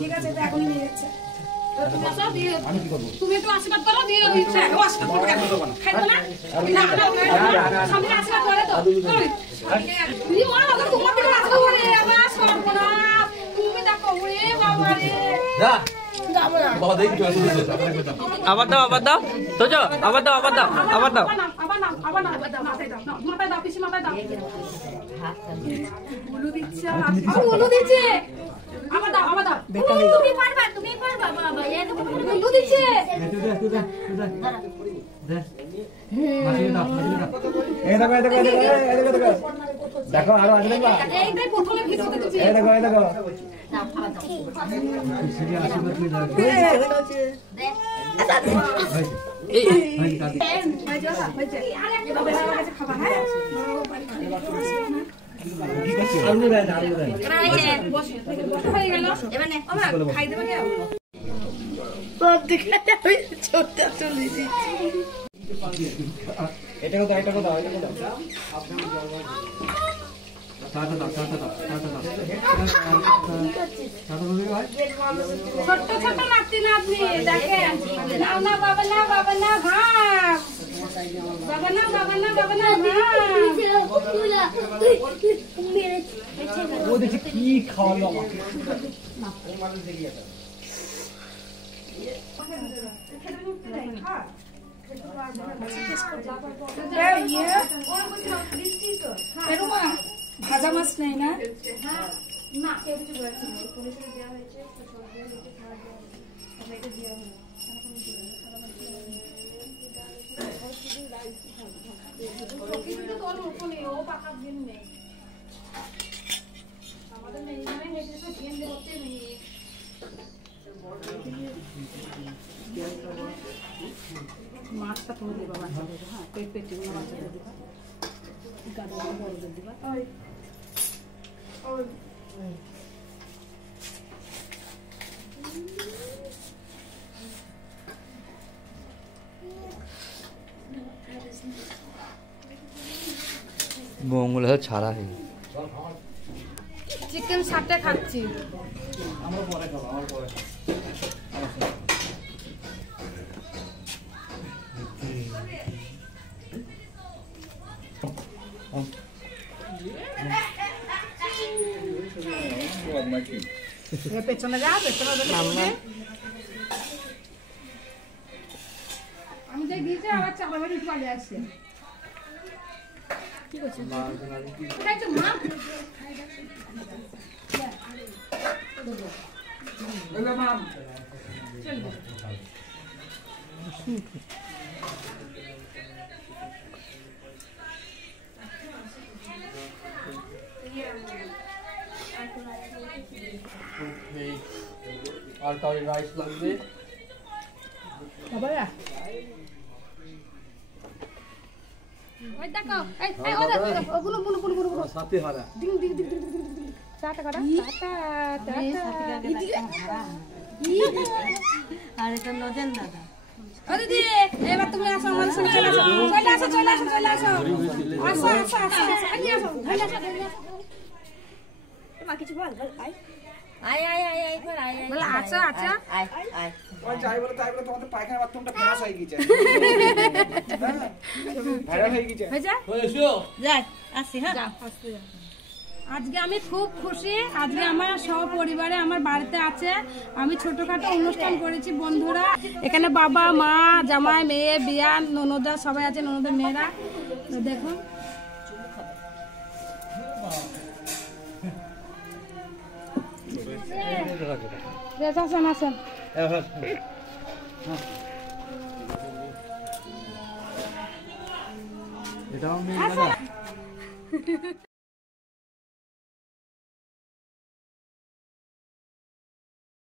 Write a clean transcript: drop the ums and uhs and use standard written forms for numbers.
ঠিক আছে তো এখনই নিয়ে যাচ্ছে। তুমি একটু আশীর্বাদ করো দিয়ে খাইবো না স্বামীর আশীর্বাদ করে তো তুমি মনে রাখো তোমার দিকে আশীর্বাদ করে আমার সর্বনাশ তুমি দেখো ওরে বাবা রে বাবা দেখি তো আবার দাও তো যাও আবার দাও আবার মাথায় দাও পিসি মাথায় দাও বলু দিচ্ছে বলু দিচ্ছে আবার দাও তুমি পারবা বাবা এই তো বলু দিচ্ছে দেখো আরো আছে দেখবা এইটাই প্রথমে ভিডিওতে দিছি এই দেখো দাও এটা কথা ছোট ছোট নাতি নাতনি দেখেন না বাবা না বাবা না ভাব বাবা না ও দেখি কি খাওয়ালো আমাকে ভাজা মাছ নেই না না মাছটা তুমি দিবা বাচ্চাদের হ্যাঁ পেটি বাচ্চাদের দিবা গাদা বড়দের দিবা মঙ্গল ছাড়া হয়ে চিকেন সাথে খাচ্ছি আমার পরে খাবো আমার পরে পেছনে যা আমি যাই দিয়েছি আবার চাপা বাড়ি চলে আসছে কি করছিস খাইছো মা বলে মাম চলবে আর তাহলে রাইস লাগবে বাবা ওই দেখো এই ওগুলো বুনু সাথে হারা ডিং টাটা কাটা আর এটা নজেন দাদা ও দিদি এবার তুমি আসো আমার সঙ্গে চলে আসো আগে আসো মা কিছু বল আয় বল বল আচ্ছা আয় ওই যাই বলে তাই বলে তোমাদের পায়খানা বাথরুমটা ফেমাস হয়ে গেছে ভাইরাল হয়ে গেছে হয়ে যা যাই আসি হ্যাঁ যাও আজকে আমি খুব খুশি আজকে আমার সব পরিবারে আমার বাড়িতে আছে আমি ছোটখাটো অনুষ্ঠান করেছি বন্ধুরা এখানে বাবা মা জামাই মেয়ে বিয়া ননদা সবাই আছে ননদের মেয়েরা দেখুন আসেন এটাও